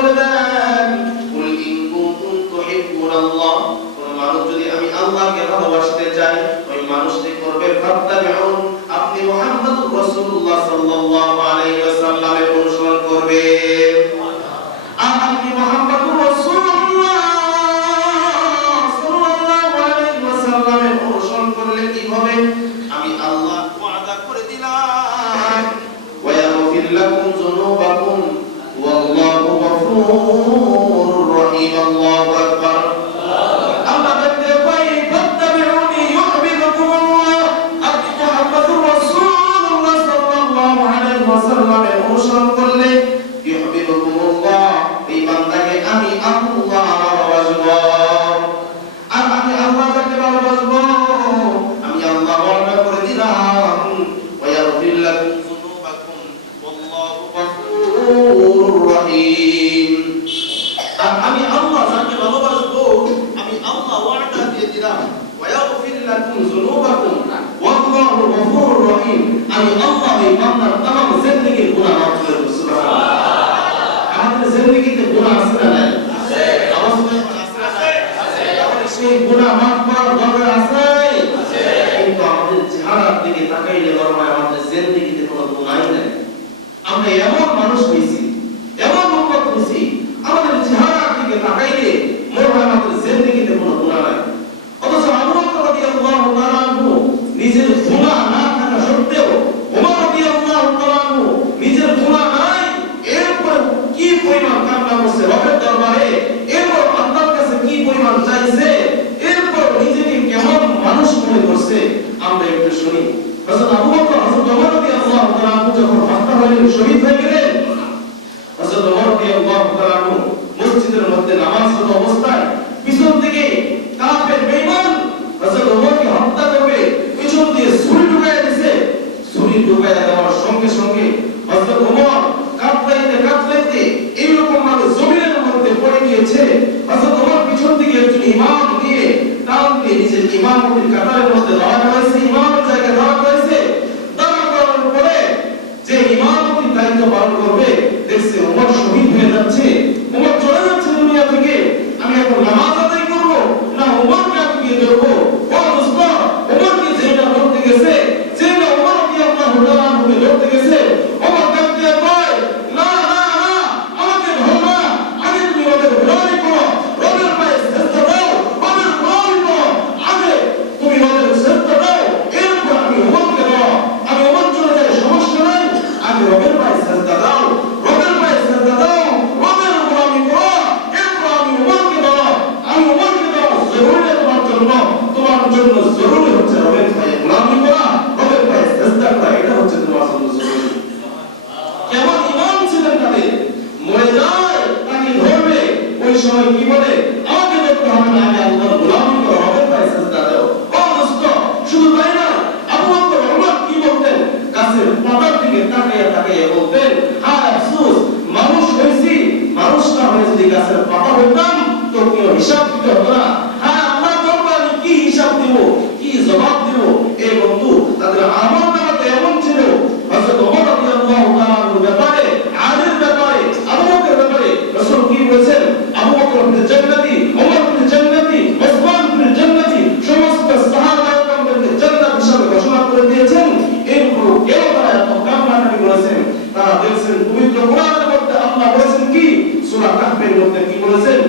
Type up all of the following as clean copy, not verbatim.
বলে দেন, কুল ইন কুনতুম তুহিব্বুনাল্লাহ, কোন মানুষ যদি আমি আল্লাহকে ভালোবাসতে চাই, ওই মানুষটি করবে ফাত্তাবিউন, আপনি মুহাম্মদুর রাসূলুল্লাহ সাল্লাল্লাহু আলাইহি ওয়াসাল্লামের অনুসরণ করবে। আর আপনি মুহাম্মদুর রাসূলুল্লাহ সাল্লাল্লাহু আলাইহি ওয়াসাল্লামের অনুসরণ করলে কি হবে? আমি আল্লাহ ওয়াদা করে দিলাম, ওয়া ইয়াগফির লাকুম যুনুবাকুম ওয়াল্লাহু গফুরুর রহিম। আল্লাহু আকবার। আল্লাহ বলতে কই ফাত্তাবিউনি ইউহিব্বুকুমুল্লাহ, আপনি মুহাম্মদুর রাসূলুল্লাহ সাল্লাল্লাহু আলাইহি ওয়াসাল্লামের অনুসরণ করলে ইউহিব্বুকুমুল্লাহ, এই বান্দাকে আমি আল্লাহ ভালোবাসবো। আর আমি আল্লাহকে ভালোবাসবো, আমি আল্লাহ ওয়াদা করে দিলাম, ওয়া ইয়াগফির লাকুম যুনুবাকুম ওয়াল্লাহু গফুরুর রহিম। আর আমি আল্লাহ যাকে ভালোবাসবো, আমি আল্লাহ ওয়াদা দিয়ে দিলাম, ওয়া ইয়াগফির লাকুম যুনুবাকুম ওয়াল্লাহু গফুরুর রহিম, আমি আল্লাহ এই বান্দার तमाम জিন্দেগীর গুনাহ মাফ করে দেব। সুবহানাল্লাহ। আমাদের জিন্দেগিতে গুনাহ আছে না নাই? আছে। আওয়াজ করে আছে। আমাদের সেই গুনাহ মাফ করার দরকার আছে। আছে। কিন্তু আমাদের চেহারার দিকে তাকাইলে মনে হয় আমাদের জিন্দেগিতে কোনো গুনাহই নাই। আমরা এমন মানুষ হইছি, এমন লোক হইছি, আমাদের চেহারার দিকে তাকাইলে মনে হয় আমাদের জিন্দেগিতে কোনো গুনাহ নাই। অথচ আবু বকর রাদিয়াল্লাহু তাআলা আনহু নিজের গুনাহ না থাকা সত্ত্বেও, ওমর রাদিয়াল্লাহু তাআলা আনহু নিজের গুনাহ নাই, এরপর কি পরিমাণ কান্না করছে রবের দরবারে, এরপর আল্লাহর কাছে কি পরিমাণ চাইছে, এরপর নিজেকে কেমন মানুষ মনে করছে, আমরা একটু শুনি। হযরত আবু বকর, হযরত ওমর রাদিয়াল্লাহু তাআলা আনহু যখন হত্যা হলেন, শহীদ হয়ে গেলেন, হযরত ওমর রাদিয়াল্লাহু তাআলা আনহু মসজিদের মধ্যে নামাজরত অবস্থায় পিছন থেকে কাফের বেঈমান হযরত ওমরকে হত্যা করবে, পিছন দিয়ে ছুরি ঢুকাইয়া দিয়েছে। ছুরি ঢুকাইয়া দেওয়ার সঙ্গে সঙ্গে হযরত ওমর কাঁপতে কাঁপতে এইরকম ভাবে জমিনের মধ্যে পড়ে গিয়েছে। হযরত ওমর পিছন থেকে একজন ইমাম দিয়ে টান দিয়ে নিজের ইমামতির কাতারের মধ্যে দাঁড়া করাইছে, ইমামের জায়গায় দাঁড়া করাইছে। দাঁড়া করানোর পরে যে ইমামতির দায়িত্ব পালন করবে, দেখছে ওমর শহীদ হয়ে যাচ্ছে, ওমর চলে যাচ্ছে দুনিয়া থেকে। আমি এখন নামাজ আদায় করব না ওমরকে আমি গিয়ে ধরবো? ও দোস্ত, ওমরকে যেটা ধরতে গেছে, যেটা ওমর রাদিয়াল্লাহু তাআলা আনহুকে ধরতে গেছে, ওমর ডাকতে কয়, না না না, আমাকে ধরো না, আগে তুমি রবের গোলামি করো, রবের পায়ে সিজদা দাও, রবের গোলামি করো, আগে তুমি রবের সিজদা দাও, এরপর আমি ওমরকে দাও। আমি ওমর চলে যাই, সমস্যা নাই, আগে রবের পায়ে সিজদা দাও, রবের পায়ে সিজদা দাও, রবের গোলামি করো, এরপর আমি ওমরকে দাও। আমি ওমরকে দাও জরুরি তোমার জন্য জরুরি হচ্ছে রবের পায়ে গোলামি করা, রবের পায়ে সিজদা করা, এটা হচ্ছে তোমার জন্য জরুরি। কেমন ইমাম ছিলেন তাদের, মরে যায় তাকে ধরবে, ওই সময় কি বলে, আমাকে ধরতে হবে না, আগে আল্লাহর গোলামি করো, রবের পায়ে সিজদা দাও। ও দোস্ত, শুধু তাই না, আবু বকর ওমর কি বলতেন, গাছের পাতার দিকে তাকাইয়া বলতেন, হায় আফসোস, মানুষ হইছি, মানুষ না হয়ে যদি গাছের পাতা হইতাম তো কেউ হিসাব দিতে হতো না। হ্যাঁ, আল্লাহ দরবারে আমি কি হিসাব দিব, কি জবাব দিব? এই বন্ধু, তাদের আমল নামাতে এমন ছিল। হযরত ওমর রাদিয়াল্লাহু তাআলা আনহুর ব্যাপারে, আলীর ব্যাপারে, আবু বকরের ব্যাপারে রাসূল কি বলেছেন? আবু বকর ফিল জান্নাতি, ওমর ফিল জান্নাতি, উসমান ফিল জান্নাতি, সমস্ত সাহাবা-য়ে-কেরামকে জান্নাত হিসাবে ঘোষণা করে দিয়েছেন। এরপর কেউ তারা এত কান্নাকাটি করেছেন, তারা দেখছেন পবিত্র কোরআনের মধ্যে আল্লাহ বলেছেন কি, সূরা কাহফের মধ্যে কি বলেছেন?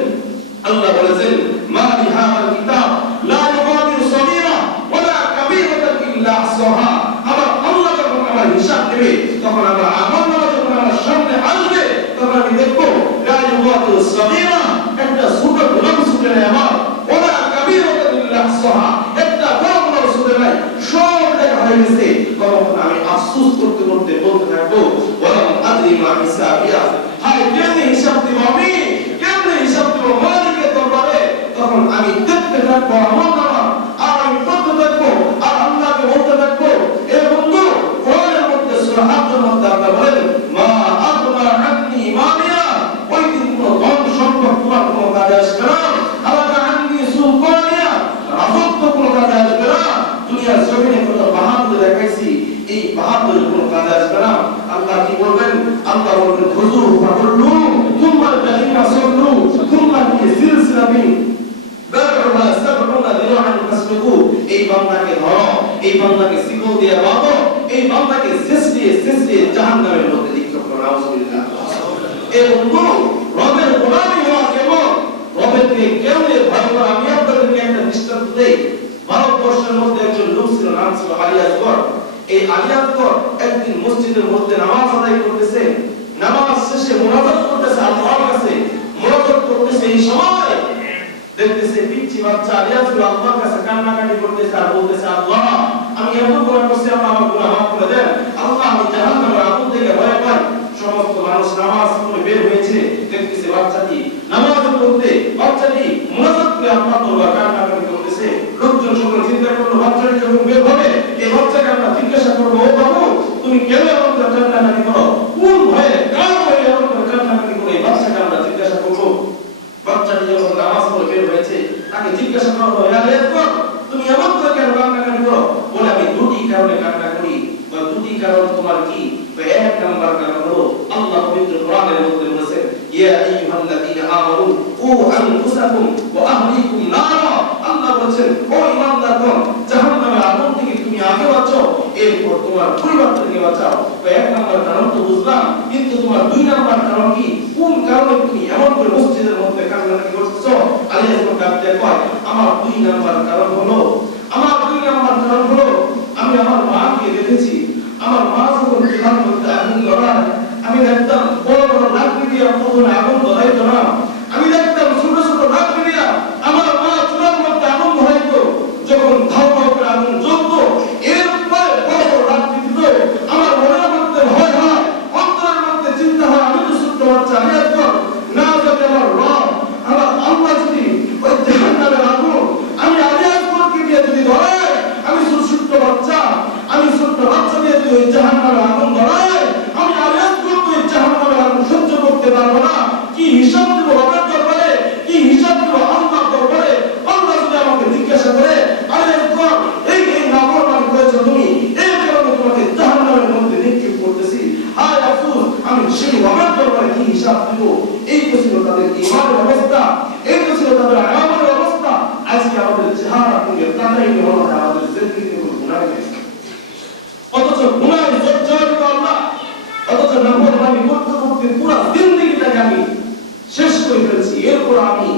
আল্লাহ বলেছেন, মা লিহাযাল কিতাব লা ইউগাদিরু সগীরা ওয়ালা কাবীরাতান ইল্লা আহসাহা। আবার আল্লাহ যখন আমার হিসাব নেবে, তখন আমার আমল নামা যখন আমার সামনে আসবে, তখন আমি দেখব লা ইউগাদিরু সগীরা, একটা ছোট গুনাহ ছুটে নাই আমার, ওয়ালা কাবীরাতান ইল্লা আহসাহা, একটা বড় গুনাহ ছুটে নাই, সব দেখা হয়ে গেছে। তখন আমি আফসোস করতে করতে বলতে থাকবো, ওয়ালাম আদরি মা হিসাবিয়া, হায় কেমনে হিসাব দিব আমি, কেমনে হিসাব দিব মালিকের দরবারে? তখন আমি দেখতে থাকবো আমল নামা, আর আমি পড়তে থাকবো, আর আল্লাহকে বলতে থাকবো। এ বন্ধু, কোরআনের মধ্যে সূরা হাজ্জের মধ্যে আল্লাহ বলেন, মা আগনা আন্নি ইমামিয়া, ওই দিন কোনো ধন সম্পদ তোমার কোনো কাজে আসবে না, আলাদা আন্নি সুলতানিয়া, রাজত্ব কোনো কাজে আসবে না, দুনিয়ার জমিনে কত বাহাদুরি দেখাইছি, এই বাহাদুরি কোনো কাজে আসবে না। আল্লাহ কি বলবেন? আল্লাহ বলবেন, খুযু ফাকুল্লু সুম্মা الذين صبروا ثم في سلسلة ذرعها 70 ذراعا فاسلكوه এই বান্দাকে ধরো এই বান্দাকে শিকল দিয়ে বাঁধো এই বান্দাকে শেষে জাহান্নামের মধ্যে নিক্ষেপ করো নাউজুবিল্লাহ এই বন্ধু রবের গোলামি হওয়া কেমন রবেরকে কেমনে ভয় করা আমি আপনাদেরকে একটা দৃষ্টান্ত দেই ভারতবর্ষের মধ্যে একজন লোক ছিল নাম ছিল আলী আকবর এই আলী আকবর একদিন মসজিদের মধ্যে নামাজ আদায় করতেছে নামাজ শেষে মুনাজাত করতেছে আল্লাহর কাছে মুনাজাত করতেছে এই সময় দেখতেছে পিচ্চি বাচ্চা আলী আকবর আল্লাহর কাছে কান্নাকাটি করতেছে আর বলতেছে আল্লাহ আমি এত গুনাহ করছি আল্লাহ আমার গুনাহ মাফ করে দেন আল্লাহ আমি জাহান্নামের আগুন থেকে ভয় পাই সমস্ত মানুষ নামাজ পড়ে বের হয়েছে দেখতেছে বাচ্চাটি নামাজ পড়তে বাচ্চাটি মুনাজাত করে আল্লাহর দরবারে কান্নাকাটি করতেছে লোকজন সকলে চিন্তা করলো বাচ্চাটি যখন বের হবে এই বাচ্চাকে আমরা জিজ্ঞাসা করবো ও বাবু তুমি কেন এমন করে কান্নাকাটি করো কোন ভয়ে কার ভয়ে এমন করে কান্নাকাটি করো এই বাচ্চাকে আমরা জিজ্ঞাসা করবো বাচ্চাটি যখন নামাজ পড়ে বের হয়েছে তাকে জিজ্ঞাসা করা হলো আরে একবার তুমি এমন করে কেন কান্নাকাটি করো বলে আমি দুটি কারণে কান্না করি বা দুটি কারণ তোমার কি তো এক নাম্বার কারণ হলো আল্লাহ পবিত্র কোরআনের মধ্যে বলেছেন ইয়া আইয়ুহাল্লাযীনা আমানু কু আনফুসাকুম ওয়া আহলিকুম নারা আল্লাহ বলেছেন ও ঈমানদারগণ জাহান্নামের আগুন থেকে তুমি আগে বাঁচো এরপর তোমার পরিবারকে বাঁচাও তো এক নাম্বার কারণ তো বুঝলাম কিন্তু তোমার দুই নাম্বার কারণ কি কোন কারণে তুমি এমন করে মসজিদের মধ্যে কান্নাকাটি করতেছো আলী আকবর কাঁদতে কয় আমার দুই নাম্বার কারণ হলো আমি আমার মাকে দেখেছি আমার মা যখন চুলার মধ্যে আগুন ধরায় আমি দেখতাম বড় বড় লাকড়ি দিয়ে প্রথমে আগুন ধরাইতো না আমি দেখতাম ছোট ছোট লাকড়ি দিয়ে আমার মা চুলার মধ্যে আগুন ধরাইতো যখন ধাও ধাও করে আগুন জ্বলতো এরপরে বড় বড় লাকড়ি দিত আমার মনের মধ্যে ভয় হয় অন্তরের মধ্যে চিন্তা হয় আমি তো ছোট্ট বাচ্চা আমি একদম না যাতে আমার রব আমার আল্লাহ যদি ওই জাহান্নামের আগুন আমি আলী আকবরকে দিয়ে যদি ধরে আমি ছোট্ট বাচ্চা দিয়ে যদি ওই জাহান্নামের আগুন ধরায় আমি আলী আকবরকে ওই জাহান্নামের আগুন সহ্য করতে পারবো না কি হিসাব দেব রবের দরবারে কি হিসাব দেব আল্লাহর দরবারে আল্লাহ যদি আমাকে জিজ্ঞাসা করে আলী আকবর এই নাফরমানি করেছো তুমি এই কারণে তোমাকে জাহান্নামের মধ্যে নিক্ষেপ করতেছি হায় আফসোস আমি সেই রবের দরবারে কি হিসাব দেব এই তো ছিল তাদের ঈমানের অবস্থা এই তো ছিল তাদের আমলের অবস্থা আজকে আমাদের চেহারা থেকে তারাই হলো আমাদের জিন্দেগিতে কোনো গুনাহ নেই অথচ গুনাহ জর্জরিত আল্লাহ অথচ নাফরমানি করতে করতে পুরো জিন্দেগিটাকে আমি শেষ করে ফেলেছি এরপর আমি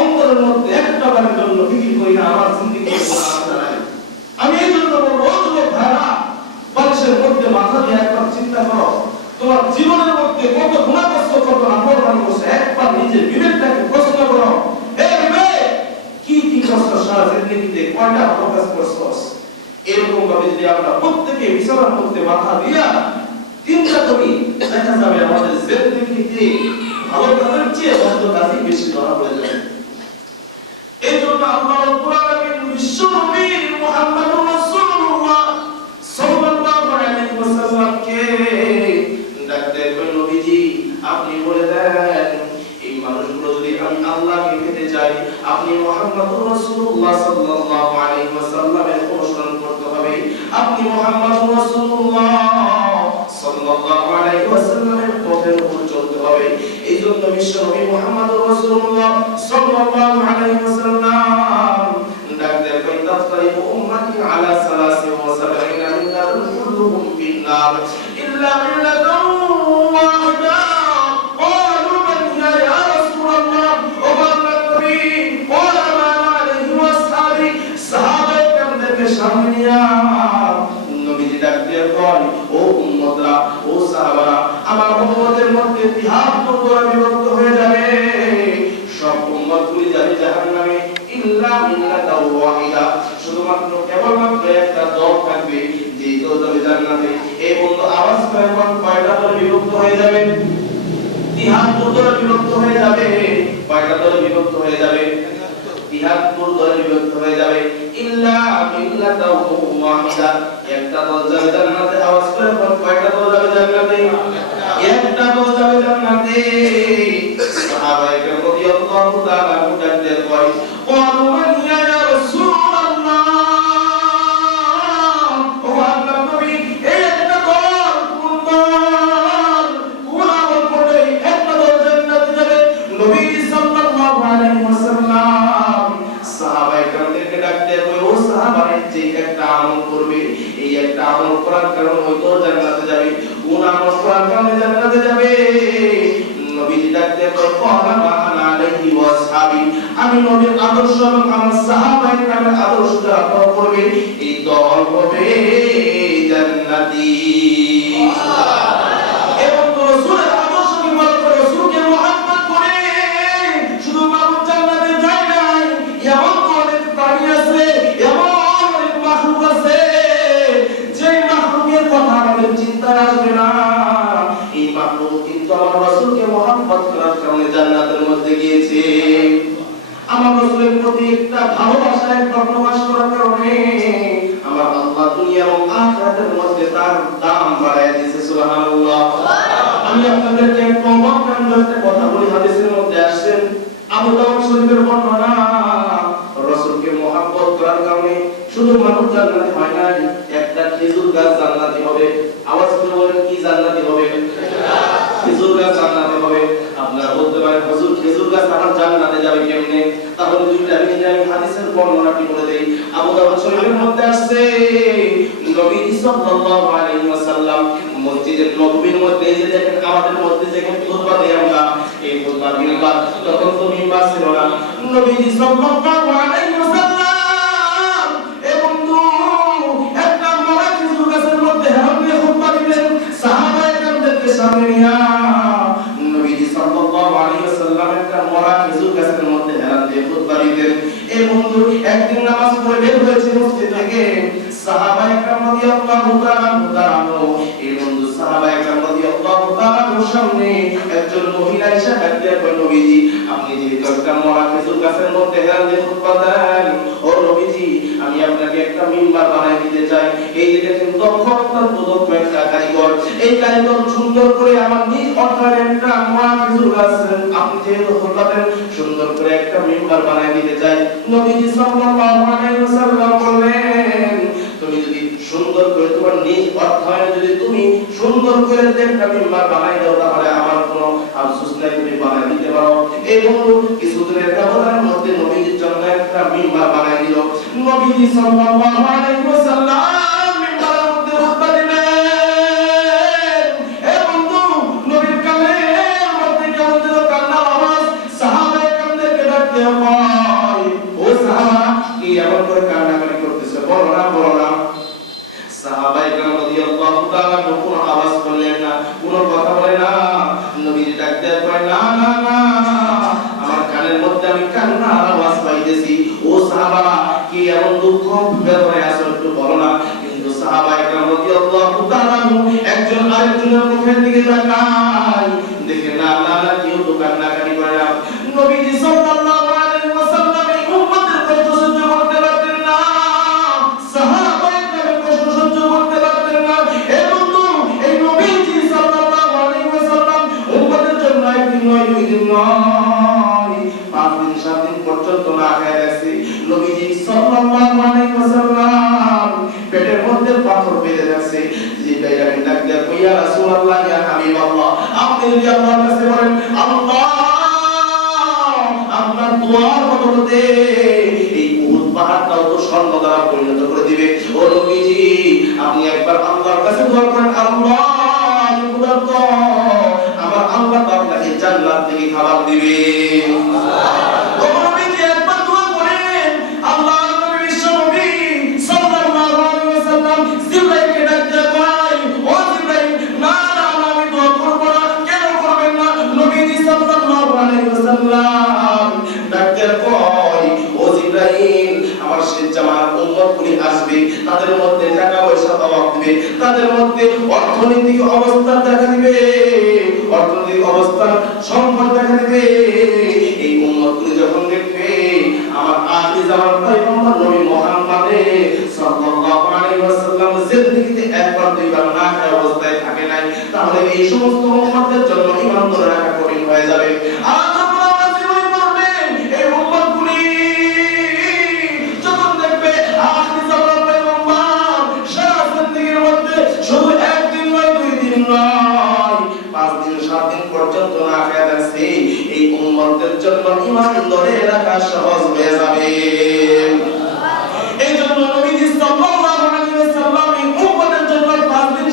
অন্তরের মধ্যে একটা বারের জন্য ফিকির করি না আমার জিন্দেগিতে কোনো আশা নাই আমি এই জন্য বলবো ও যুবক ভাইরা বালিশের মধ্যে মাথা দিয়ে একবার চিন্তা করো তোমার জীবনের মধ্যে কত গুনাহ করছো কত নাফরমানি করছো একবার নিজের বিবেকটাকে প্রশ্ন করো হে বিবেক কি করছো সারা জিন্দেগিতে কয়টা ভালো কাজ করছো এরকম ভাবে যদি আমরা প্রত্যেকে বিছানার মধ্যে মাথা দিয়া চিন্তা করি দেখা যাবে আমাদের জিন্দেগিতে ভালো কাজের চেয়ে মন্দ কাজই বেশি ধরা পড়ে যাবে এই জন্য আল্লাহ রাব্বুল আলামিন বিশ্বনবী মুহাম্মদুর রাসূলুল্লাহ সাল্লাল্লাহু আলাইহি ওয়াসাল্লামকে ডাকতে কই নবীজি আপনি বলে দেন এই মানুষগুলো যদি আমি আল্লাহকে পেতে চাই আপনি মুহাম্মদুর রাসূলুল্লাহ সাল্লাল্লাহু আলাইহি ওয়াসাল্লামের অনুসরণ করতে হবে আপনি মুহাম্মদুর রাসূলুল্লাহ সাল্লাল্লাহু আলাইহি ওয়াসাল্লামের পথের উপর চলতে হবে এইজন্য বিশ্বনবী মুহাম্মদুর রাসূলুল্লাহ সাল্লাল্লাহু আলাইহি ওয়াসাল্লাম ডাকতে কই তাফতারিকু উম্মতি আলা 73 মিল্লাতুন কুল্লুহুম ফিন্নার ইল্লা মিল্লাতান ওয়াহিদা নবীজি ডাকতে কয় ও উম্মতরা ও সাহাবারা আমার উম্মতের মধ্যে 73 দলে বিভক্ত হয়ে যাবে সব উম্মতগুলি যাবে জাহান্নামে ইল্লা মিল্লাতাও ওয়াহিদা শুধুমাত্র কেবলমাত্র একটা দল থাকবে যেই দল যাবে জান্নাতে এই বন্ধু আওয়াজ করে কয়টা দলে বিভক্ত হয়ে যাবে 73 দলে বিভক্ত হয়ে যাবে কয়টা দলে বিভক্ত হয়ে যাবে 73 দলে বিভক্ত হয়ে যাবে ইল্লা মিল্লাতাও ওয়াহিদা একটা দল যাবে জান্নাতে আওয়াজ করে কয়টা দল যাবে জান্নাতে একটা দল যাবে জান্নাতে সাহাবায়ে কেরাম রাদিয়াল্লাহু তাআলা ডাকতে কয় ক্বালু মান ইয়া রাসূলুল্লাহ ও আল্লাহ নবী এই একটা দল কোন দল কোন আমল করে একটা দল জান্নাতে যাবে হয়তো জান্নাতে যাবে, কোন আমল করার কারণে জান্নাতে যাবে। নবীজি ডাকতে কয় ক্বালা মা আনা আলাইহি ওয়া আসহাবি, আমি নবীর আদর্শ এবং আমার সাহাবায়ে কেরামের আদর্শ যারা ফলো করবে এই দল হবে জান্নাতি। এবং রাসূলের আদর্শকে ফলো করে রাসূলকে মুহাব্বত করে শুধু মানুষ জান্নাতে যায় নাই, এমন অনেক প্রাণী আছে, এমন অনেক মাখলুক আছে যে মাখলুকের কথা আমাদের চিন্তা আসবে না, এই মাখলুক কিন্তু আমার রাসূলকে মুহাব্বত করার কারণে জান্নাতের মধ্যে গিয়েছে। আমার রাসূলের প্রতি একটা ভালোবাসা, একটা প্রকাশ করার কারণে আমার আল্লাহ দুনিয়া এবং আখিরাতের মধ্যে তার দাম বাড়ায় দিয়েছে। সুবহানাল্লাহ। আমি আপনাদেরকে একটা কথা বলি, হাদিসের মধ্যে আসছে, আবু দাউদ শরীফের বর্ণনা, রাসূলকে মুহাব্বত করার কারণে শুধু মানুষ জান্নাতি হয় না, একটা খেজুর গাছ জান্নাতি হবে। আওয়াজ করে বলেন, কি জান্নাতি হবে? খেজুর গাছ জান্নাতি হবে। আপনারা বলতে পারেন হুজুর খেজুর গাছ আমার জান্নাতে যাবে কেমনে? তাহলে দুইটা আমি হাদিসের বর্ণনাটি বলে দেই। আবু দাউদ শরীফের মধ্যে আসছে, নবী সাল্লাল্লাহু আলাইহি ওয়াসাল্লাম মসজিদে নববীর মধ্যে, এই যে দেখেন আমাদের মধ্যে যেখানে খুতবা দেই আমরা, এই খুতবা মিম্বার, তখন তো মিম্বার ছিল না। নবী সাল্লাল্লাহু আলাইহি ওয়াসাল্লাম এবং একটা মরা খেজুর গাছের মধ্যে হেলান দিয়ে খুতবা দিলেন সাহাবায়ে কেরামদেরকে সামনে নিয়ে। নবী সাল্লাল্লাহু আলাইহি ওয়াসাল্লাম একটা মরা খেজুর গাছের মধ্যে হেলান দিয়ে খুতবা দিলেন। এই বন্ধু একদিন নামাজ পড়ে বের হয়েছে মসজিদ থেকে, সাহাবায়ে কেরাম রাদিয়াল্লাহু তাআলা এই বন্ধু সাহাবায়ে কেরাম রাদিয়াল্লাহু তাআলার সামনে একজন মহিলা এসে ডাকতে কয়, নবীজি আপনি যে একটা মরা খেজুর গাছের মধ্যে হেলান দিয়ে খুতবা দেন, ও নবীজি আমি আপনাকে একটা মিম্বার বানাই দিতে চাই। এই যে দেখেন দক্ষ, অত্যন্ত দক্ষ একটা কারিগর, এই কারিগর সুন্দর করে আমার নিজ অর্থাৎ একটা মরা খেজুর গাছ আপনি যেহেতু খুতবা দেন, সুন্দর করে একটা মিম্বার বানাই দিতে চাই। নবীজি সাল্লাল্লাহু আলাইহি ওয়াসাল্লাম বললেন, তুমি যদি সুন্দর করে তোমার নিজ অর্থায়নে যদি তুমি সুন্দর করে একটা মিম্বার বানাই দাও, তাহলে আমার কোনো আফসোস নাই, তুমি বানাই দিতে পারো। এই বন্ধু কিছুদিনের ব্যবধানের মধ্যে নবীজির জন্য একটা মিম্বার বানাই দিল। নবীজি সাল্লাল্লাহু আলাইহি ওয়াসাল্লাম মিম্বারের মধ্যে খুতবা দিলেন। এই বন্ধু নবীর কানের মধ্যে কেমন যেন কান্নার আওয়াজ, সাহাবায়ে কেরামদেরকে ডাকতে হয়, ও সাহাবা কি এমন করে কান্নাকাটি করতেছে, বলো না বলো না। সাহাবায়ে কেরাম রাদিয়াল্লাহু তাআলা কোনো আওয়াজ করলেন না, কোনো কথা বলে না। নবীজি ডাকতে কয়, না না না, আমার কানের মধ্যে আমি কান্নার আওয়াজ পাইতেছি। ও সাহাবা কি এমন দুঃখ বেদনায় আছো, একটু বলো না। কিন্তু সাহাবায়ে কেরাম রাদিয়াল্লাহু তাআলা একজন আরেকজনের মুখের দিকে তাকায়, দেখে না না না, কেউ তো কান্নাকাটি করে না। নবীজি সাল্লাল্লাহু আলাইহি ওয়াসাল্লাম এই উম্মতের কষ্ট সহ্য করতে পারতেন না, সাহাবায়ে কেরামের কষ্ট সহ্য করতে পারতেন না। এই বন্ধু এই নবীজি সাল্লাল্লাহু আলাইহি ওয়াসাল্লাম উম্মতের জন্য একদিন নয়, দুই দিন নয়, 5 দিন 7 দিন পর্যন্ত না খেয়ে গেছে। নবীজি সাল্লাল্লাহু আলাইহি ওয়াসাল্লাম পেটের মধ্যে পাথর বেঁধে গেছে। জিবরাইল আমিন ডাক দিয়ে কই, ইয়া রাসূলুল্লাহ, ইয়া হাবিবাল্লাহ, আপনি যদি আল্লাহর কাছে বলেন, আল্লাহ আপনার দোয়ার বদলে এই উহুদ পাহাড়টাও তো স্বর্ণ দ্বারা পরিণত করে দিবে। ও নবীজি আপনি একবার আল্লাহর কাছে দোয়া করেন, আল্লাহ আমার আল্লাহ তো আপনাকে জান্নাত থেকে খাবার দিবে। ও নবীজি একবার দোয়া করেন, আল্লাহর নবী বিশ্ব নবী সাল্লাল্লাহু আলাইহি ওয়াসাল্লাম জিবরাইলকে ডাকতে কয়, ও জিবরাইল, না না আমি দোয়া করব না। কেন করবেন না? নবীজি সাল্লাল্লাহু আলাইহি ওয়াসাল্লাম ডাকতে কয়, ও জিবরাইল, আমার শেষ জামানার উম্মতগুলি আসবে, তাদের মধ্যে টাকা পয়সা অভাব দিবে, তাদের মধ্যে অর্থনৈতিক অবস্থা দেখা দিবে, অর্থনৈতিক অবস্থা সংকট দেখা দিবে। এই উম্মতগুলি যখন দেখবে আমার আখির জামানার পয়গম্বর নবী মুহাম্মদ সাল্লাল্লাহু আলাইহি ওয়াসাল্লাম জিন্দেগিতে একবার দুইবার না খায় অবস্থায় থাকে নাই, তাহলে এই সমস্ত উম্মতের জন্য ঈমান ধরে রাখা কঠিন হয়ে যাবে। আর জন্য ঈমান ধরে রাখা সহজ হয়ে যাবে। এই জন্য নবীজি সাল্লাল্লাহু আলাইহি ওয়াসাল্লাম এই উম্মতের জন্য 5 দিন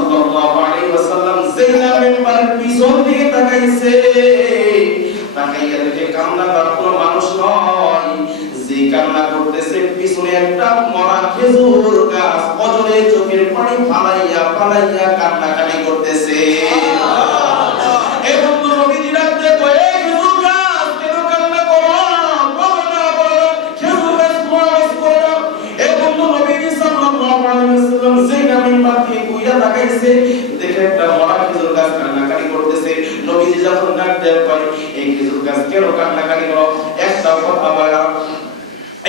সাল্লাল্লাহু আলাইহি ওয়াসাল্লাম যাইনা মিম্বারের পিছন দিকে তাকাইছে, তাকাইয়া দেখে কান্না করার কোনো মানুষ নয়, যে কান্না করতেছে পিছনে একটা মরা খেজুর গাছ অজরে চোখের পানি ফালাইয়া ফালাইয়া কান্নাকাটি করতেছে। এবং নবীজি ডাকতে কয়ে খেজুর গাছ কেন কান্না করো, বলো বলো খেজুর গাছ মরাস করো। এবং নবীজি সাল্লাল্লাহু আলাইহি ওয়াসাল্লাম যেটা মিম্বার থেকে কইরা তাকাইছে, দেখে একটা মরা খেজুর গাছ কান্নাকাটি করতেছে। নবীজি যখন ডাক দেয় কয় এই খেজুর গাছ কেন কান্নাকাটি করো, একটা কথা বলা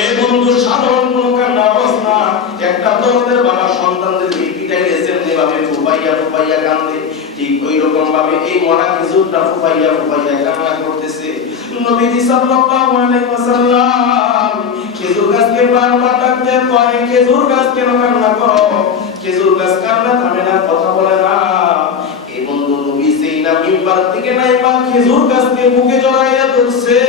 এই বন্ধু সাধারণ কোন কান্না আওয়াজ না, একটা দরদের বাবা সন্তানদের পিটাইলে যেভাবে ফুপাইয়া ফুপাইয়া কান্দে, ঠিক ওই রকম ভাবে এই মরা খেজুরটা ফুপাইয়া ফুপাইয়া কান্না করতেছে। নবীজি সাল্লাল্লাহু আলাইহি ওয়াসাল্লাম খেজুর গাছকে বারবার ডাকতে কয় খেজুর গাছ কেন কান্না করো, খেজুর গাছ কান্না থামে না, কথা বলে না। এই বন্ধু নবী সেইনা মিম্বার থেকে নাইবা খেজুর গাছকে বুকে জড়াইয়া ধরছে,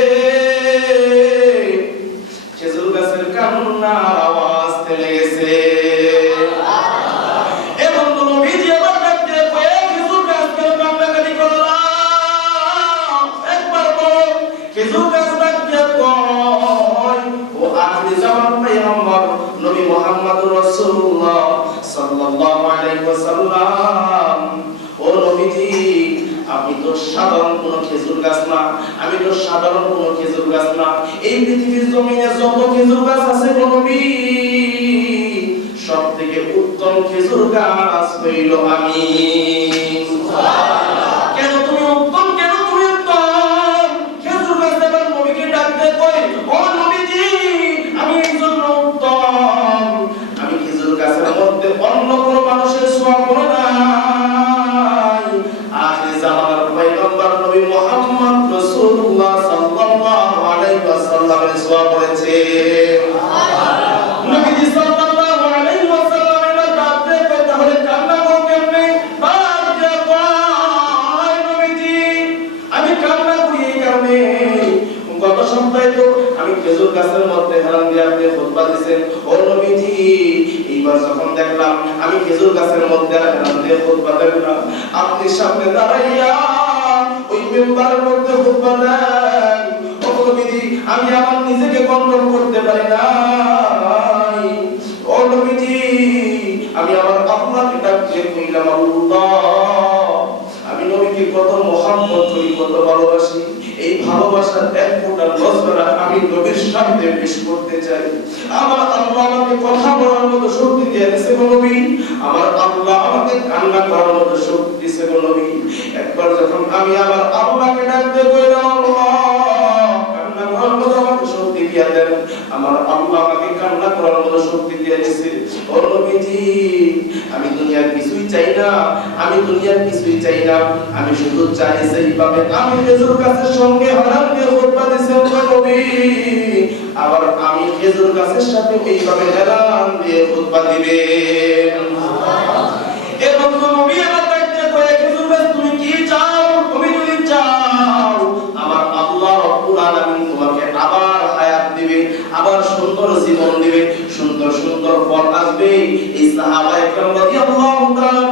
খেজুর গাছের কান্নার আওয়াজ থেমে গেছে। এবং নবীজি আবার ডাকতে কয়ে খেজুর গাছ কেন কান্নাকাটি করলাম, একবার বলো। খেজুর গাছ ডাকতে কয় ও আখিরি জামান পয়গম্বর নবী মুহাম্মদুর রাসূলুল্লাহ সাল্লাল্লাহু আলাইহি ওয়াসাল্লাম, ও নবীজি আমি তো সাধারণ কোন খেজুর গাছ না, আমি তো সাধারণ কোন খেজুর গাছ না, এই পৃথিবীর জমিনে যত খেজুর গাছ আছে নবী সবথেকে উত্তম খেজুর গাছ হইল আমি। সুবহানাল্লাহ। কেন তুমি উত্তম, কেন তুমি উত্তম খেজুর গাছ? এবার নবীকে ডাকতে কই ও নবীজি আমি এই জন্য উত্তম, আমি খেজুর গাছের মধ্যে অন্য কোন মানুষের ছোঁয়া পড়ে না, আখির জামানার পয়গম্বর নবী মুহাম্মদ রাসূলুল্লাহ সাল্লাল্লাহু আলাইহি ওয়াসাল্লামের ছোঁয়া পড়েছে। সুবহানাল্লাহ। নবীজি সাল্লাল্লাহু আলাইহি ওয়াসাল্লামের ডাকতে কই তাহলে কান্না করো কেমনে? বাদ দিয়ে কয় নবীজি আমি কান্না করি এই কারণে, গত সপ্তাহে তো আমি খেজুর গাছের মধ্যে হেলান দিয়ে আপনি খুতবা দিয়েছেন, ও নবীজি এইবার যখন দেখলাম আমি খেজুর গাছের মধ্যে হেলান দিয়ে খুতবা দেব না, আপনি সামনে দাঁড়াইয়া ওই মিম্বারের মধ্যে খুতবা দেন, ও নবীজি আমি আমার নিজেকে কন্ট্রোল করতে পারি না, ও নবীজি আমি আমার আল্লাহকে ডাকতে কইলাম আল্লাহ, আমি নবীকে কত মহব্বত করি, কত ভালোবাসি, এই ভালোবাসার এক ফোঁটা নজরা আমি নবীর সামনে পেশ করতে চাই। আমার আল্লাহ আমাকে কথা বলার মতো শক্তি দিয়েছে গো নবী, আমার আল্লাহ আমাকে কান্না করার মতো শক্তি দিয়েছে গো নবী। একবার যখন আমি আমার আল্লাহকে ডাকতে কইলাম আল্লাহ কান্না করার মতো আমাকে শক্তি দিয়ে দেন, আমার আল্লাহ আমাকে কান্না করার মতো শক্তি দিয়ে দিয়েছে। ও নবীজি আমি দুনিয়ার কিছুই চাই না, আমি দুনিয়ার কিছুই চাই না, আমি শুধু চাই সেইভাবে আমি খেজুর গাছের সঙ্গে হারাম দিয়ে খুতবা দিয়েছি ও নবী, আবার আমি খেজুর গাছের সাথে এইভাবে হারাম দিয়ে খুতবা দিবেন। এবং নবী আমার ডাকতে কয়ে খেজুর গাছ তুমি কি চাও, তুমি যদি চাও আমার আল্লাহ রাব্বুল আলামিন তোমাকে আবার হায়াত দিবে, আবার সুন্দর জীবন দিবে, সুন্দর সুন্দর ফল আসবে। এই সাহাবায়ে কেরাম রাদিয়াল্লাহু তাআলা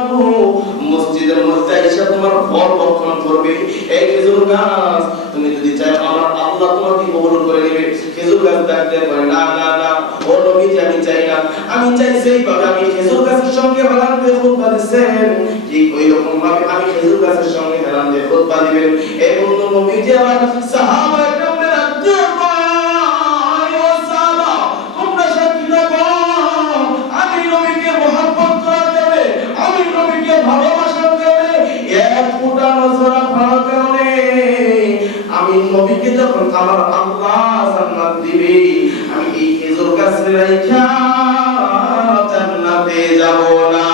মসজিদের মধ্যে এসে তোমার ফল ভক্ষণ করবে। এই খেজুর গাছ তুমি যদি চাও আমার আল্লাহ তোমাকে কবুল করে নেবে। খেজুর গাছ ডাকতে পারে না না না ও নবীজি আমি চাই না, আমি চাই সেইভাবে আমি খেজুর গাছের সঙ্গে হেলান দিয়ে খুতবা দিয়েছেন ঠিক ওই রকম ভাবে আমি খেজুর গাছের সঙ্গে হেলান দিয়ে খুতবা দিবেন। এই বন্ধু নবীজি আবার সাহাবায়ে কেরামদের ডাকতে কয় ও সাহাবা তোমরা সাক্ষী থাকো আমি নবীকে মহব্বত করার কারণে, আমি নবীকে ভালোবাসার কারণে, এক ফোঁটা নজর রাখার কারণে আমি নবীকে যখন আমার আল্লাহ জান্নাত দিবে আমি এই খেজুর গাছের রাইখা জান্নাতে যাব না।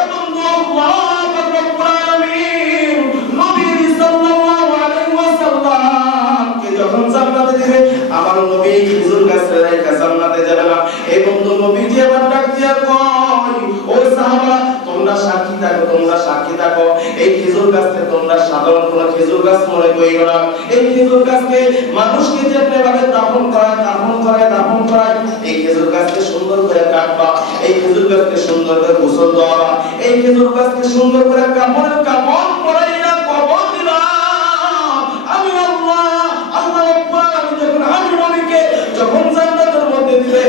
এবং আল্লাহ রাব্বুল আলামিন নবী সাল্লাল্লাহু আলাইহি ওয়াসাল্লামকে যখন জান্নাতে দিবে আমার নবী খেজুর গাছের রাইখা জান্নাতে যাবে না। এবং নবীজি আবার ডাক দিয়া কয় ও সাহাবা তোমরা সাক্ষী থাকো, তোমরা সাক্ষী থাকো, এই খেজুর গাছকে তোমরা সাধারণ কোনো খেজুর গাছ মনে করিও না। এই খেজুর গাছকে মানুষকে যেমনি ভাবে দাফন করায়, এই খেজুর গাছকে সুন্দর করে কাটবা, এই খেজুর গাছকে সুন্দর করে গোসল দেওয়া, এই খেজুর গাছকে সুন্দর করে কাপড় পরাইয়া কবর দিবা। আমি আল্লাহ আকবার। আমি যখন আমি নবীকে যখন জান্নাতের মধ্যে দিলে,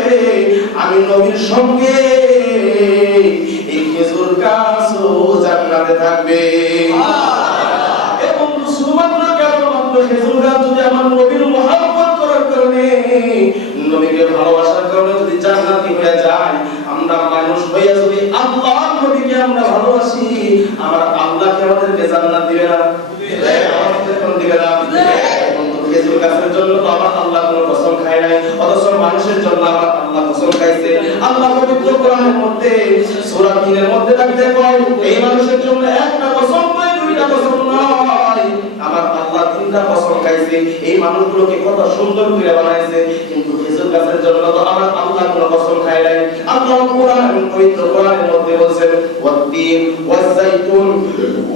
আমি নবীর সঙ্গে এই খেজুর গাছও জান্নাতে থাকবে। এবং শুধুমাত্র কেবলমাত্র খেজুর গাছ যদি আমার নবীর মহব্বত করার কারণে, নবীকে ভালোবাসার কারণে যদি জান্নাতি হয়ে যায়, আমরা মানুষ হইয়া যদি আল্লাহ নবীকে আমরা ভালোবাসি, আমার আল্লাহকে আমাদেরকে জান্নাত দিবে না? আমাদের কোন দিবে না? খেজুর গাছের জন্য তো আমার আল্লাহ কোনো কসম খায় নাই, অথচ মানুষের জন্য আমার আল্লাহ কসম খাইছে। আল্লাহ পবিত্র কোরআনের মধ্যে সূরা ৩ এর মধ্যে ডাকতে কয়, এই মানুষের জন্য একটা কসম নয়, দুইটা কসম নয়, আমার আল্লাহ তিনটা কসম খাইছে। এই মানুষগুলোকে কত সুন্দর করে বানাইছে, কিন্তু খেজুর গাছের জন্য তো আমার আল্লাহ কোনো কসম খায় নাই। আল্লাহ পবিত্র কোরআনের মধ্যে বলেন, ওয়াত-তিন ওয়াজ-যাইতুন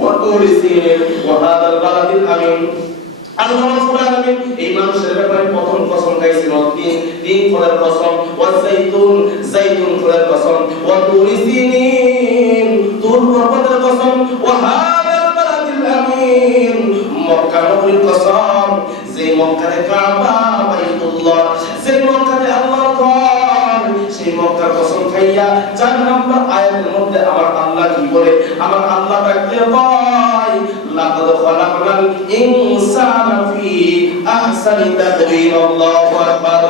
ওয়া তুরি সিনিন ওয়া হাদাল বালাদিল আমিন। আল্লাহ রাব্বুল আলামিন এই মানুষের ব্যাপারে প্রথম কসম খাইছেন, তিন ফলের কসম, ওয়াজ-যাইতুন যাইতুন ফলের কসম, ওয়া তুরি সিনিন তুর পর্বতের কসম, ওয়া হাদাল বালাদিল আমিন মক্কা নগরীর কসম। যে মক্কাতে কাবা বাইতুল্লাহ, যে মক্কাতে আল্লাহর ঘর, সেই মক্কার কসম খাইয়া ৪ নম্বর আয়াতের মধ্যে আমার আল্লাহ কি বলে? আমার আল্লাহ ডাকতে কয়, লাকাদ খালাকনাল ইনসানা ফি আহসানি তাকওয়িম। আল্লাহু আকবার।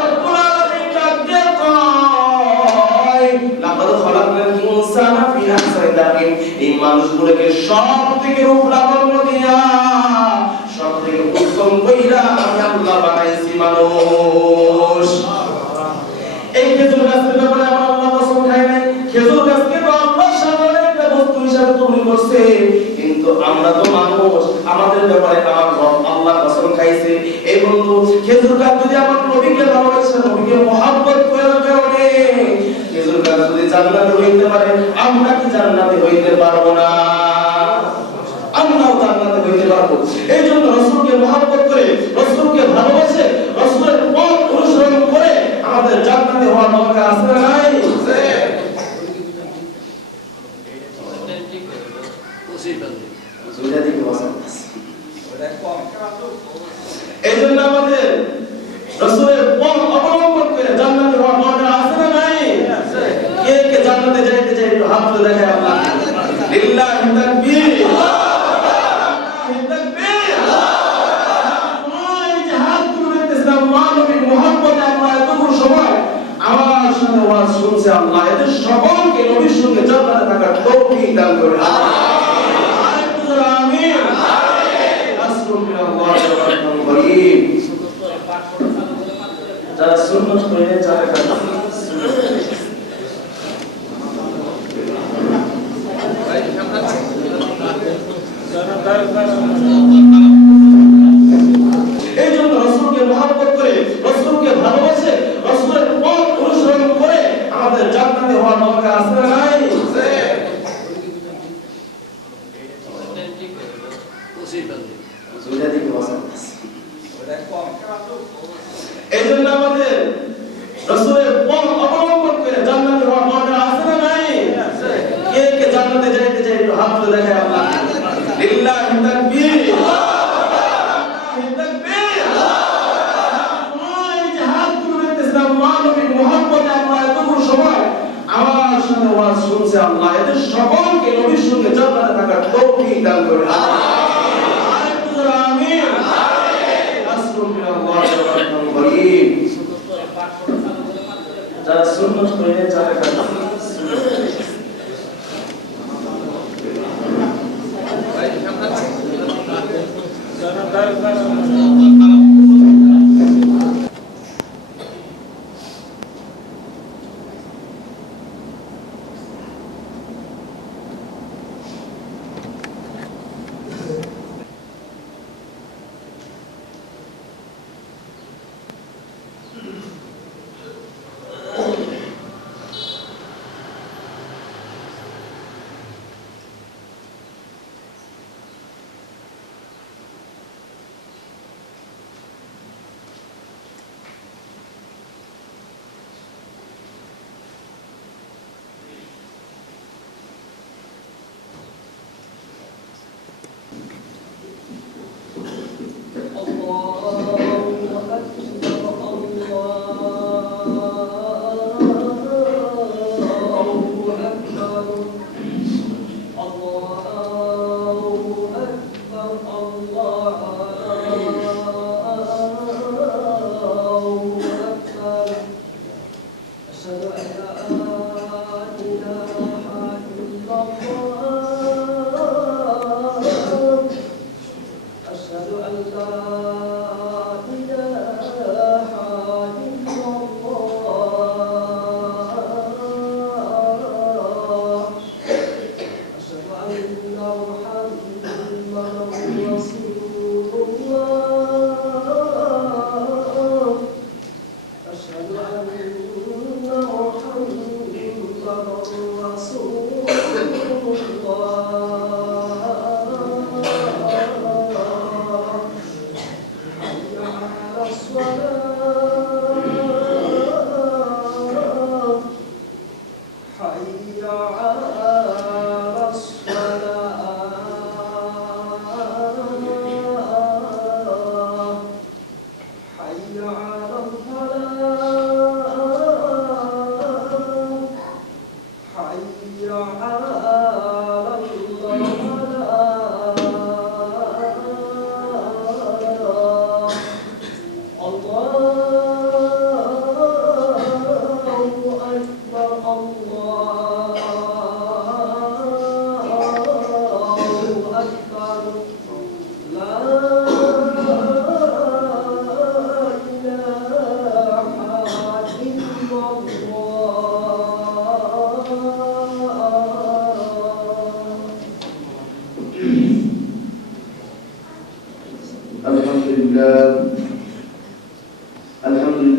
রব্বুল আলামিন ডাকতে কয়, লাকাদ খালাকনাল ইনসানা ফি আহসানি তাকওয়িম। এই মানুষগুলোকে সবথেকে রূপ লাবণ্য দিয়া, সবথেকে উত্তম কইরা আমি আল্লাহ বানাইছি মানুষ। এই খেজুর গাছের ব্যাপারে আমার আল্লাহ কসম খায় নাই। খেজুর গাছকে তো আল্লাহ সামনে একটা বস্তু হিসাবে তৈরি করছে, কিন্তু আমরা তো মানুষ, আমাদের ব্যাপারে আমার রব আল্লাহ কসম খাইছে। এই বন্ধু, খেজুর গাছ যদি আমার নবীকে ভালোবাসে, নবীকে মহব্বত করার কারণে খেজুর গাছ যদি জান্নাতে হইতে পারে, আমরা কি জান্নাতে হইতে পারবো না? আমরাও জান্নাতে হইতে পারবো। এই জন্য রাসূলকে মহব্বত করে, রাসূলকে ভালোবাসে, রাসূলের পথ অনুসরণ করে আমাদের জান্নাতে হওয়ার দরকার আছে না নাই? এই জন্য আমাদের রাসূলের পথ অবলম্বন করে জান্নাতে হওয়ার দরকার আছে না নাই? কে কে জান্নাতে যাইতে চায় একটু হাত তুলে দেখায় আল্লাহ। লিল্লাহি তাকবীর। আমার সাথে ওয়াজ শুনছে আল্লাহ, এদের সকলকে নবীর সঙ্গে জান্নাতে থাকার তৌফিক দান করে। আমিন। আস্তাগফিরুল্লাহ ওয়া যারা সুন্নাত করে যারা এই জন্য রাসূলকে মহব্বত করে, রাসূলকে ভালোবাসে, রাসূলের পথ অনুসরণ করে আমাদের জান্নাতে হওয়ার দরকার আছে না নাই? এই জন্য আমাদের রাসূলের পথ অবলম্বন করে জান্নাতে হওয়ার দরকার আছে না নাই? কে কে জান্নাতে যাইতে চায় একটু হাত তুলে দেখায় আল্লাহ। লিল্লাহি তাকবীর। আমার সাথে ওয়াজ শুনছে আল্লাহ, এদের সকলকে নবীর সঙ্গে জান্নাতে থাকার তৌফিক দান করে। আমিন। আস্তাগফিরুল্লাহ ওয়া যারা সুন্নাত করে যারা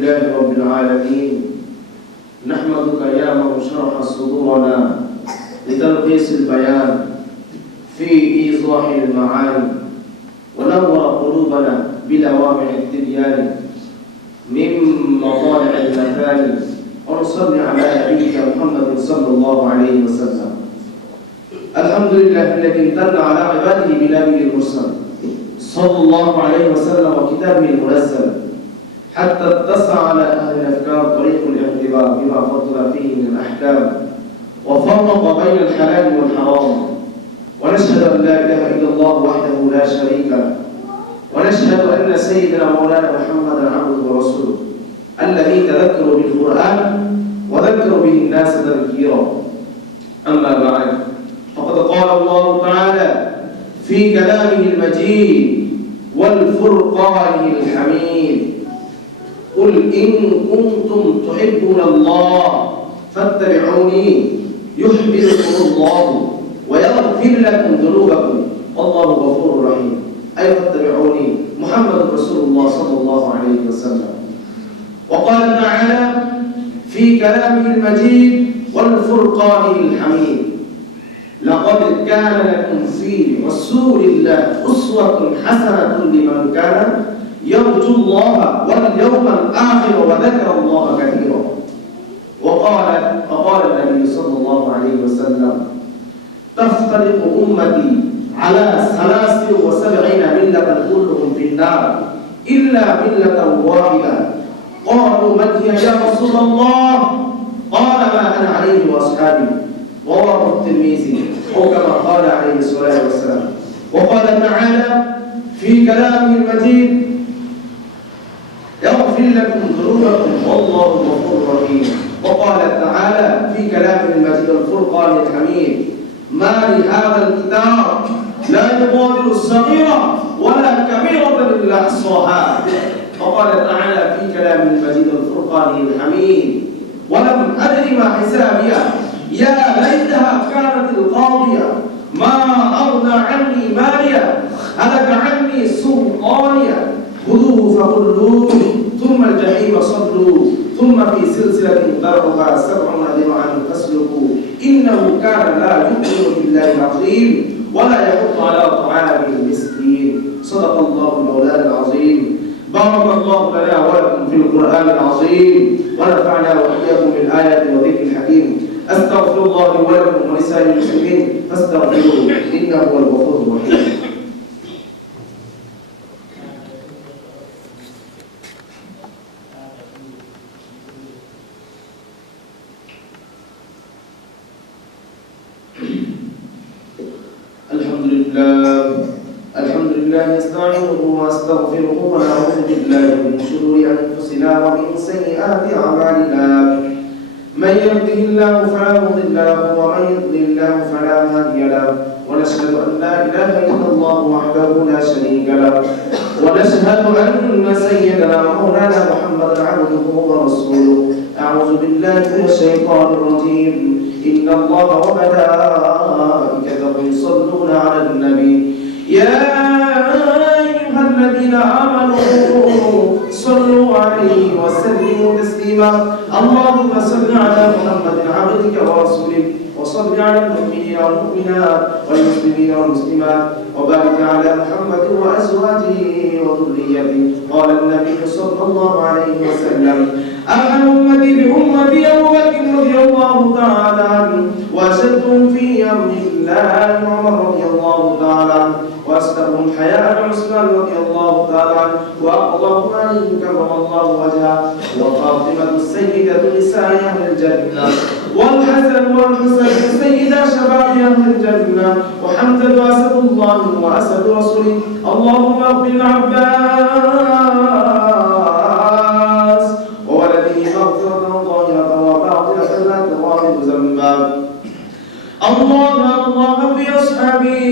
لله رب العالمين. نحمدك يا من شرح صدورنا لتلخيص البيان في إيضاح المعاني، ونور قلوبنا بلوامع التبيان من مطالع المثاني، ونصلي على نبيك محمد صلى الله عليه وسلم. الحمد لله الذي امتن على عباده بنبي المرسل صلى الله عليه وسلم وكتابه المنزل، حتى اتسع على أهل الأفكار طريق الاعتبار بما فضل فيه من الأحكام، وفرق بين الحلال والحرام. ونشهد أن لا إله إلا الله وحده لا شريك له، ونشهد أن سيدنا مولانا محمدا عبده ورسوله الذي تذكر بالقرآن وذكر به الناس تذكيرا. أما بعد، فقد قال الله تعالى في كلامه المجيد والفرقان الحميد: قل إن كنتم تحبون الله فاتبعوني يحببكم الله ويغفر لكم ذنوبكم والله غفور رحيم. أي فاتبعوني، محمد رسول الله صلى الله عليه وسلم. وقال تعالى في كلامه المجيد والفرقان الحميد: لقد كان لكم في رسول الله أسوة حسنة لمن كان يرجو الله واليوم الآخر وذكر الله كثيرا. وقال النبي صلى الله عليه وسلم: تفترق أمتي على 73 ملة كلهم في النار إلا ملة واحدة. قالوا: من هي يا رسول الله؟ قال: ما أنا عليه وأصحابي. رواه الترمذي، أو كما قال عليه الصلاة والسلام. وقال تعالى في كلامه المجيد: يغفر لكم ذنوبكم والله غفور رحيم. وقال تعالى في كلامه المجيد والفرقان الحميد: ما لهذا الكتاب لا يغادر صغيرة ولا كبيرة إلا أحصاها. وقال تعالى في كلامه المجيد والفرقان الحميد: ولم أدر ما حسابيه يا ليتها كانت القاضية ما أغنى عني مالية هلك عني سلطانية خذوه فغلوه ثم الجحيم صلوا ثم في سلسلة ذرعها 70 ذراعا فاسلكوه إنه كان لا يؤمن بالله العظيم ولا يحض على طعام المسكين. صدق الله مولانا العظيم. بارك الله لنا ولكم في القرآن العظيم، ونفعنا وإياكم بالآيات والذكر الحكيم. أستغفر الله لي ولكم ولسائر المسلمين فاستغفروه إنه هو الغفور الرحيم. الحمد لله نستعينه واستغفره ونعوذ بالله من شرور أنفسنا ومن سيئات أعمالنا. من يهده الله فلا مضل له ومن يضلل الله فلا هادي له. ونشهد أن لا إله إلا الله وحده لا شريك له. ونشهد أن سيدنا مولانا محمدا عبده ورسوله. أعوذ بالله من الشيطان الرجيم. إن الله وملائكته يصلون على النبي يا أيها الذين آمنوا صلوا عليه وسلموا تسليما اللهم صل على محمد عبدك ورسولك وصل على المؤمنين والمؤمنات والمسلمين والمسلمات وبارك على محمد وأزواجه وذريته قال النبي صلى الله عليه وسلم أحد أمتي بأمتي أبو بكر رضي الله تعالى عنه وأشدهم في أمر الله عمر رضي الله تعالى عنه وأصدقهم حياء عثمان رضي الله تعالى عنه وأقضاهم عليه كرم الله وجهه وفاطمة السيدة نساء أهل الجنة والحسن والحسين سيدا شباب أهل الجنة وحمزة أسد الله وأسد رسوله اللهم اغفر العباس وولده مغفرة ظاهرة وباطنة لا تغادر ذنبا الله في أصحابي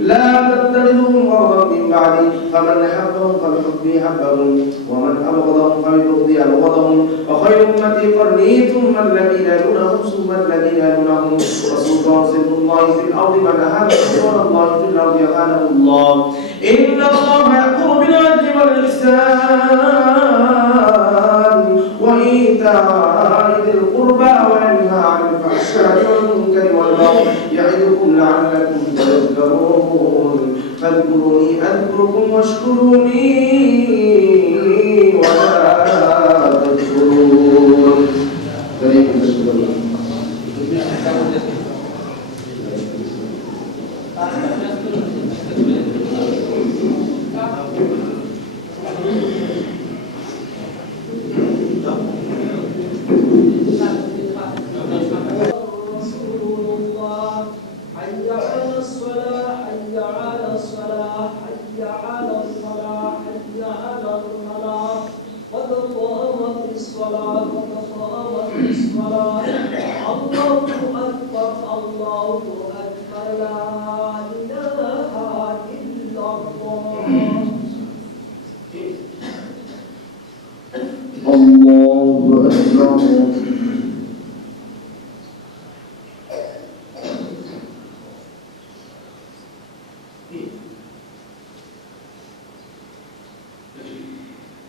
لا تتخذهم غرضا من بعدي فمن أحبهم فبحبي أحبهم ومن أبغضهم فببغضي أبغضهم وخير أمتي قرني ثم الذين يلونهم ثم الذين يلونهم وسلطان سيد الله في الأرض من أهان سلطان الله في الأرض أهانه الله إن الله يأمر بالعدل والإحسان وإيتاء ذي القربى وينهى عن الفحشاء والمنكر والبغي يعظكم لعلكم تذكرون فاذكروني أذكركم واشكروني ولا تذكرون.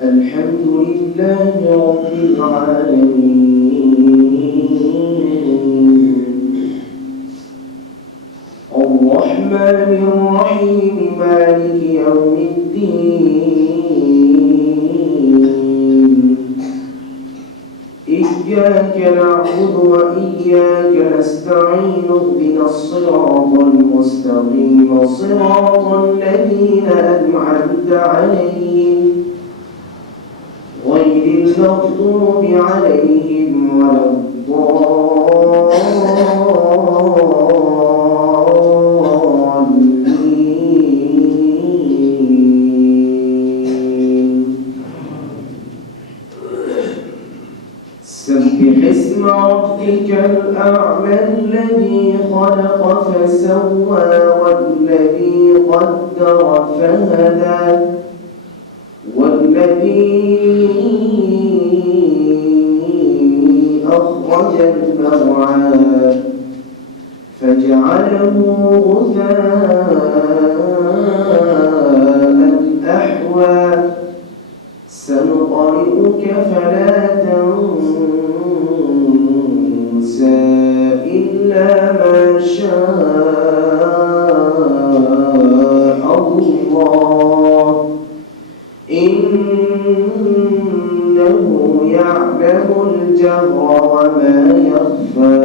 الحمد لله رب العالمين الرحمن الرحيم مالك يوم الدين إياك نعبد وإياك نستعين اهدنا الصراط المستقيم صراط الذين أنعمت عليهم غير المغضوب عليهم ولا الضالين سبح اسم ربك الأعلى الذي خلق فسوى والذي قدر فهدى والذي أخرج المرعى فجعله غثاء أحوى سنقرئك فلا تنسى إلا ما شاء الله إنه يعلم الجهر وما يخفى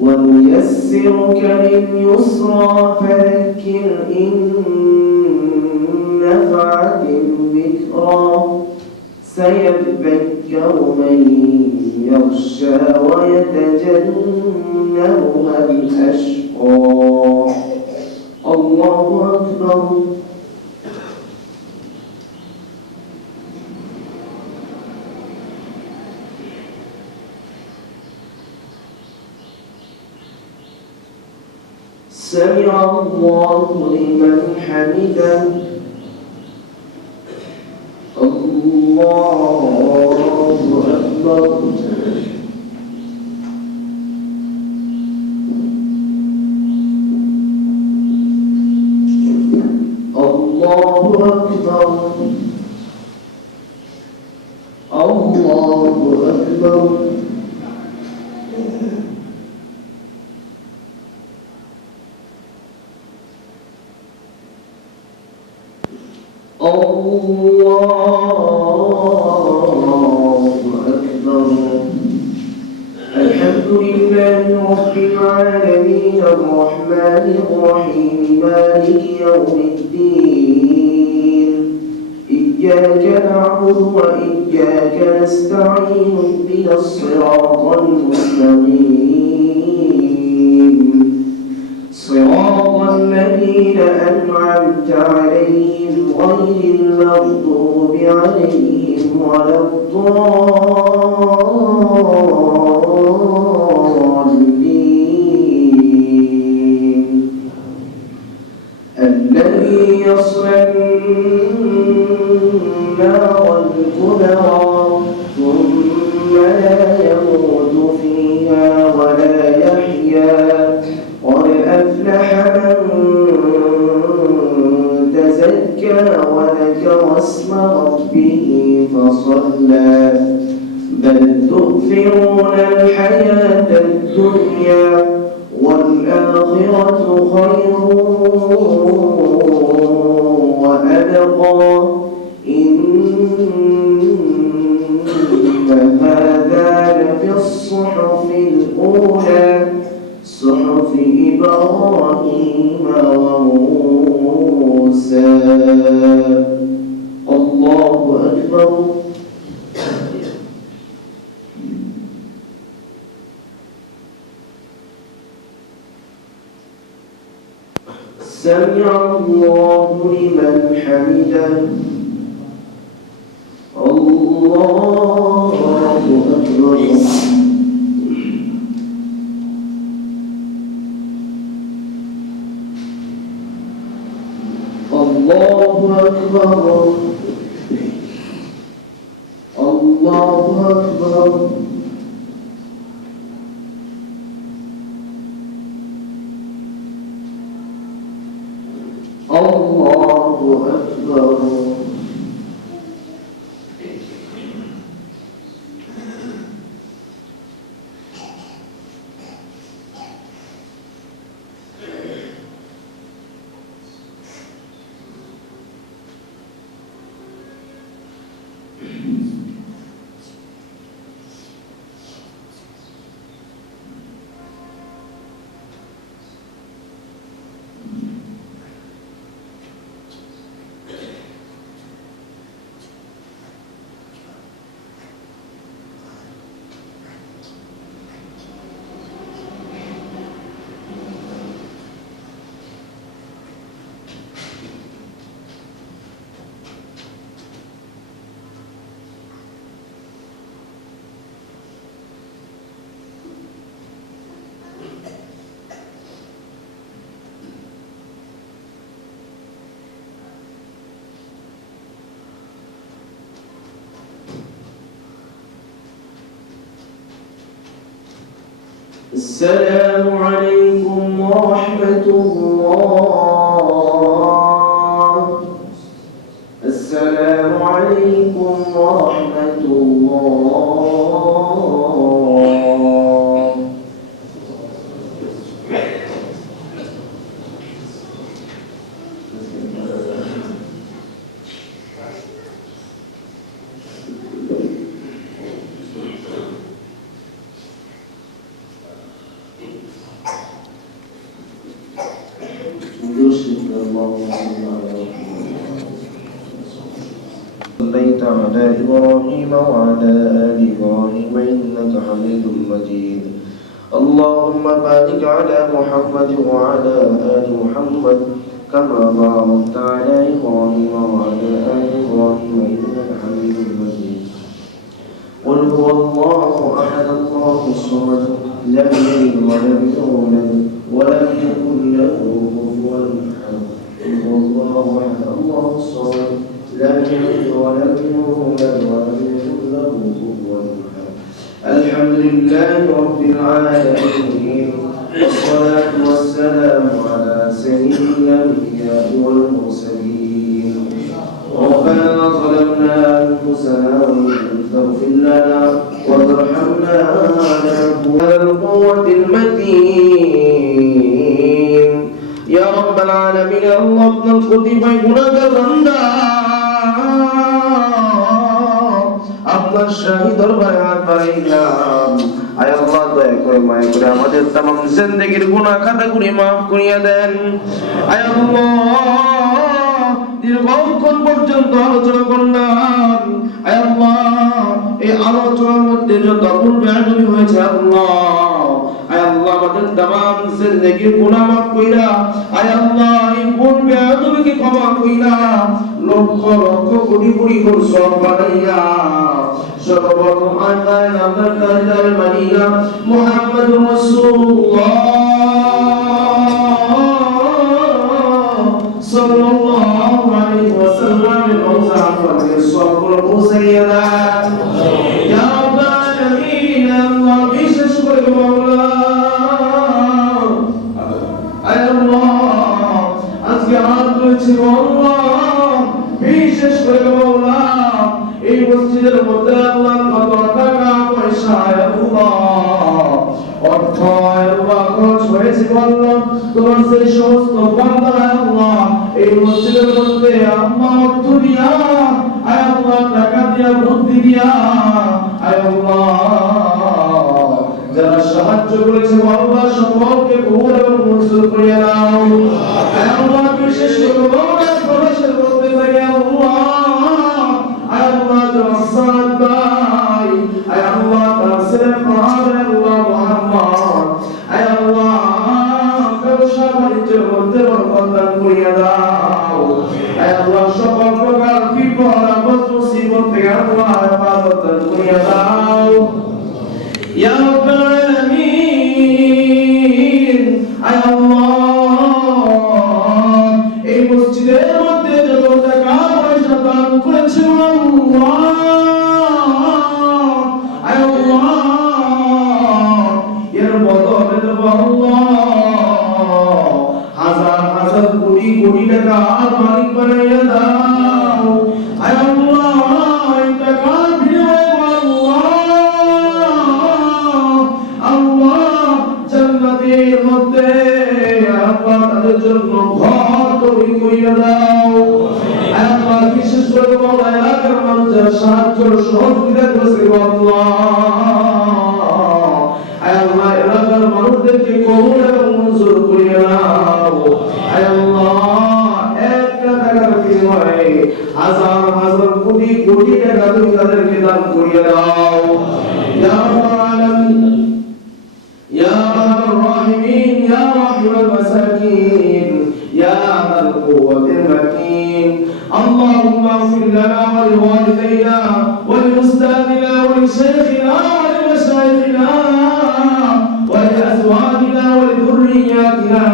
ونيسرك لليسرى فذكر إن نفعت الذكرى سيذكر من يخشى ويتجنبها الأشقى الله أكبر. سمع الله لمن حمده الله أكبر. الله أكبر. الله أكبر. الحمد لله رب العالمين الرحمن الرحيم مالك يوم الدين إياك نعبد وإياك نستعين اهدنا الصراط المستقيم صراط الذين أنعمت عليهم غير المغضوب عليهم ولا الضالين. الذي يصلى النار الكبرى ثم لا يموت فيها ولا يحيا قد أفلح من تزكى وذكر اسم ربه فصلى بل تؤثرون الحياة الدنيا والآخرة خير وأبقى إن هذا لفي الصحف الأولى صحف إبراهيم وموسى. الله أكبر. سمع الله لمن حمده. الله أكبر. الله أكبر. الله أكبر. الله أكبر. السلام عليكم ورحمة الله. السلام عليكم ورحمة الله. صليت على إبراهيم وعلى آل إبراهيم إنك حميد مجيد. اللهم بارك على محمد وعلى آل محمد كما باركت على إبراهيم وعلى آل إبراهيم إنك حميد مجيد. قل هو الله أحد الله الصمد لم يلد ولم يولد ولم يكن له كفوا أحد. الله أحد الله الصمد لم يلد ولم يولد ولم يكن له كفوا أحد. الحمد لله رب العالمين والصلاة والسلام على سيد الأنبياء والمرسلين. ربنا ظلمنا أنفسنا وإن لم تغفر لنا وترحمنا لنكونن من القوة المتين. يا رب العالمين الله अपना खुदी भाई गुनाहगार बंदा আপনার শাহী দরবারে হাত বাড়াইলাম। আয় আল্লাহ দয়া করে মায়া করে আমাদের তামাম জিন্দেগির গুনাহ খাতাগুলি মাফ করিয়া দেন। আয় আল্লাহ দীর্ঘক্ষণ পর্যন্ত আলোচনা করলাম। আয় আল্লাহ এই আলোচনার মধ্যে যত ভুল ভ্রান্তি হয়েছে আল্লাহ, আয় আল্লাহ আমাদের তামাম জিন্দেগির গুনাহ মাফ কইরা, আয় আল্লাহ এই ভুল ভ্রান্তিকে ক্ষমা কইরা, লক্ষ লক্ষ কোটি কোটি গুণ সওয়াব বানাইয়া সর্বপ্রথম আল্লাহর নামের কায়দায় মানিয়া মুহাম্মদুর রাসূলুল্লাহ সাল্লাল্লাহু আলাইহি ওয়াসাল্লামের রওজা পাকের সবগুলো পৌঁছাইয়া দেন ইয়া রাব্বাল আলামিন। আল্লাহ বিশেষ করে মাওলা আয় আল্লাহ আজকে হাত তুলেছি আল্লাহ, বিশেষ করে মাওলা এই মসজিদের মধ্যে আল্লাহ কত টাকা পয়সা আল্লাহ অর্থ আল্লাহ খরচ হয়েছে আল্লাহ, তোমার সেই সমস্ত বান্দারা আল্লাহ এই মসজিদের মধ্যে আল্লাহ অর্থ দিয়া, আয় আল্লাহ টাকা দিয়া, বুদ্ধি দিয়া, আয় আল্লাহ যারা সাহায্য করেছে আল্লাহ সকলকে কবুল এবং মঞ্জুর করিয়া দাও। আয় আল্লাহ বিশেষ করে তোমার প্রবেশের মধ্যে থেকে আল্লাহ সাদ ভাই, আয় আল্লাহ তার ছেলে আল্লাহ মুহাম্মদ, আয় আল্লাহ ব্যবসা বাণিজ্যের মধ্যে বরকত দান করিয়া দাও। আয় আল্লাহ সকল প্রকার বিপদ আপদ মুসিবত থেকে আল্লাহ হেফাজত দান করিয়া দাও ইয়া রাব্বাল আলামিন। আয় আল্লাহ এই মসজিদের মধ্যে যত টাকা পয়সা দান করেছে আল্লাহ, আয় আল্লাহ এর বদলে দেব আল্লাহ হাজার হাজার কোটি কোটি টাকা মালিক বানাইয়া দাও। আয় আল্লাহ এই টাকার বিনিময়ে আল্লাহ জান্নাতের মধ্যে আল্লাহ তাদের জন্য ঘর তৈরি করিয়া দাও। আল্লাহ বিশেষ করে মাওলা এলাকার মানুষ যারা সাহায্য সহযোগিতা করেছে আল্লাহ, আল্লাহ এলাকার মানুষদেরকে কবুল এবং মঞ্জুর করিয়া দাও। আল্লাহ একটা টাকার বিনিময়ে হাজার হাজার কোটি কোটি টাকা তুমি তাদেরকে দান করিয়া দাও ইয়া রাব্বাল আলামিন ইয়া আরহামার রাহিমিন ইয়া রাহিমাল মাসাকিন ইয়া যাল কুওয়াতিল মাতিন। اللهم اغفر لنا ولوالدينا ولأستاذنا ولشيخنا ولمشايخنا ولأزواجنا ولذرياتنا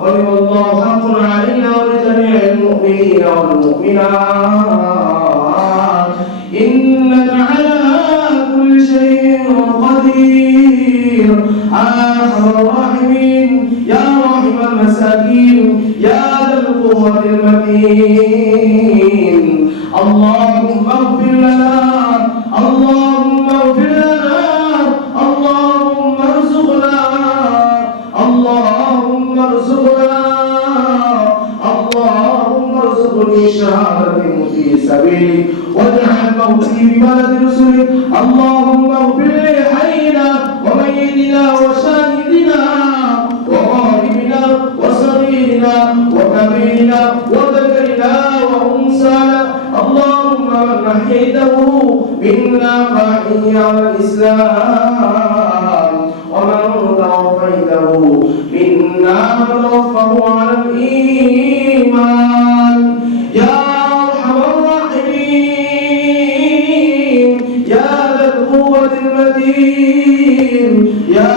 ولمن الله حق علينا ولجميع المؤمنين والمؤمنات إنك على كل شيء قدير. أرحم الراحمين يا راحم المساكين يا ذا القوة المتين. اللهم اغفر لنا اللهم اغفر لنا اللهم ارزقنا اللهم ارزقنا اللهم ارزقني شهادة في سبيلك واجعل موتي ببلد رسلك. اللهم اغفر لحينا وميتنا وشاهدنا وغائبنا وصغيرنا وكبيرنا وذكرنا وانثانا. اللهم من احييته منا فاحيه على الاسلام ومن توفيته منا فتوفه على الايمان. يا ارحم الراحمين يا ذا القوة المتين يا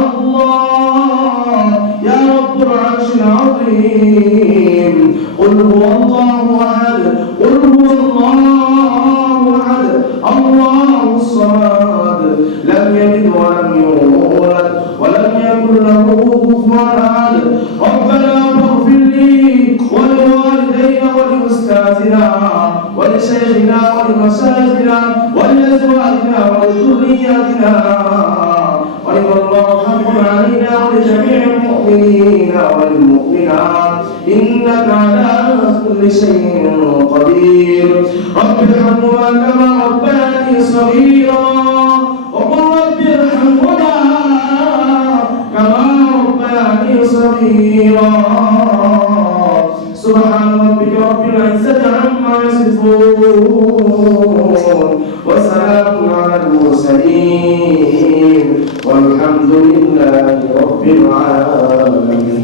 الله يا رب العرش العظيم. قل هو الله احد قل هو الله احد الله الصمد لم يلد ولم يولد ولم يكن له كفوا احد. ربنا فاغفر لي ولوالدينا ولأستاذنا ولشيخنا ولمشايخنا ولأزواجنا ولذرياتنا ولمن الله حق علينا ولجميع المؤمنين والمؤمنات إنك على كل شيء قدير. رب ارحمهما كما ربياني صغيرا وقل رب ارحمهما كما ربياني صغيرا. سبحان ربك رب العزة عما يصفون وسلام على المرسلين والحمد لله رب العالمين.